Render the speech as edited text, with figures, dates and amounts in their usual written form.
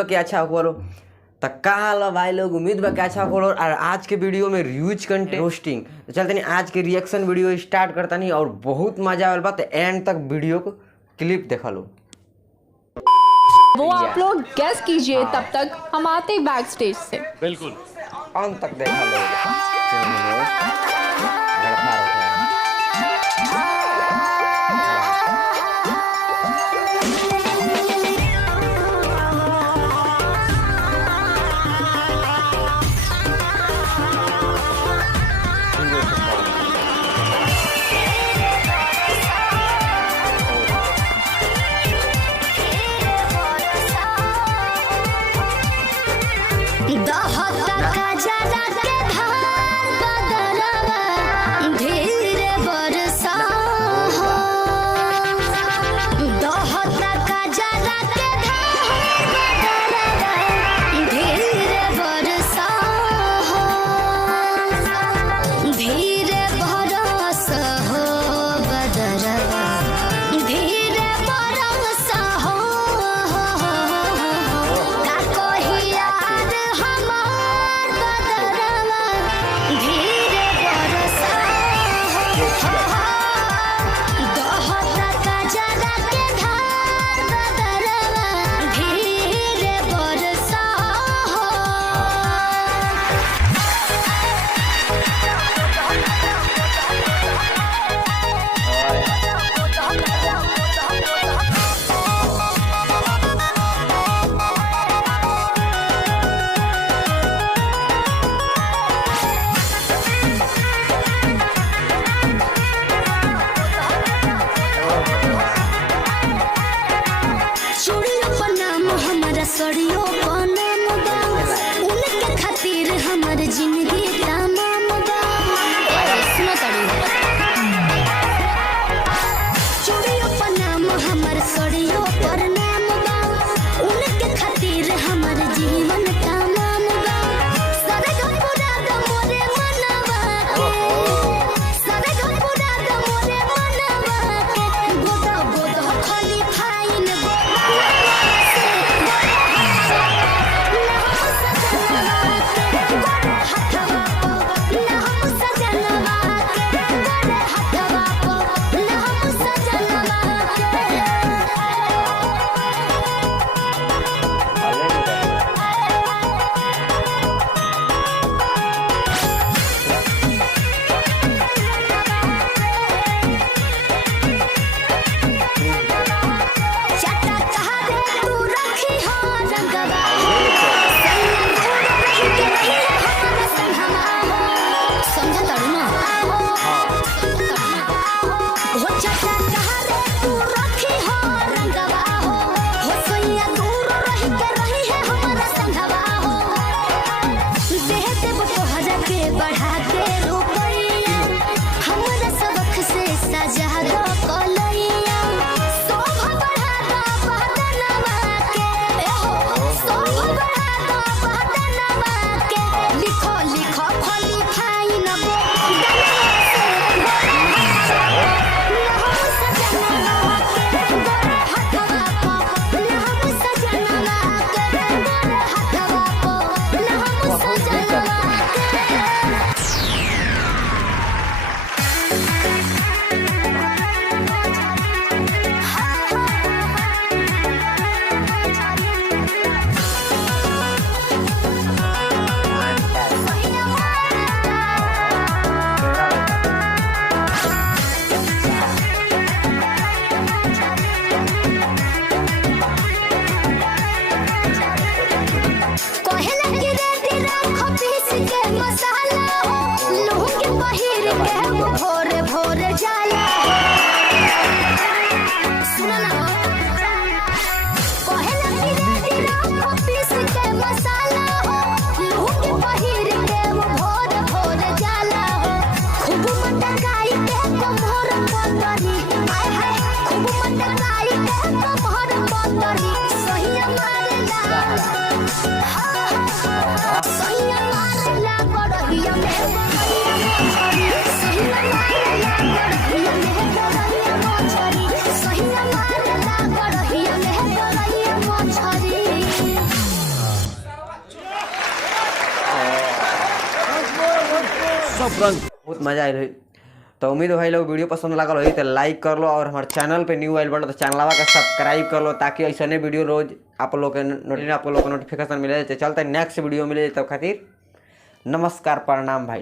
बा कि अच्छा करो। तो का भाई लोग उम्मीद बा कि अच्छा करो। और आज के वीडियो में रिव्यूज कंटेंट रोस्टिंग तो चलते नहीं आज के रिएक्शन वीडियो स्टार्ट करता नहीं और बहुत मजा आल बा। तो एंड तक वीडियो को क्लिप देखा लो। वो आप लोग गेस कीजिए तब तक हम आते बैक स्टेज से। बिल्कुल अंत तक देखा लो। सड़ियों बनम बा उनके खातिर हमर जिंदगी तमाम बा। सुनो तड़ी चूड़ियों पर नाम हमर सड़ियों पर नाम बा उनके खातिर हमर जीवन तमाम बा। सरग पूरा द मोरे मनवा के सरग पूरा द मोरे मनवा के गोदा गोदा खाली फाइन बढ़ा के रुपैया हमरा सबक से सजा दो कलैया शोभा बढ़ा दो बदनवा के शोभा बढ़ा दो बदनवा के लिखो लिखो फली फाइन भोरे भोरे जाला सुनो ना कहला कि रेडी राम पीस के मसाला हो लूह के पहिर के वो भोरे भोरे जाला हो खूब मटकाई के कमर पतरी हाय हाय खूब मटकाई के कमर पतरी सही मारला सही मारला बड़हिया में गजब रंग। बहुत मजा आयल है। तो उम्मीद है भाई लोग वीडियो पसंद लागल होई तो लाइक कर लो, और हमारे चैनल पे न्यू आइल बड़ा तो चैनलवा के सब्सक्राइब कर लो, ताकि ऐसा वीडियो रोज आप लोग के नोटिफिकेशन मिले। तो चलते नेक्स्ट वीडियो मिले, तब खातिर नमस्कार प्रणाम भाई।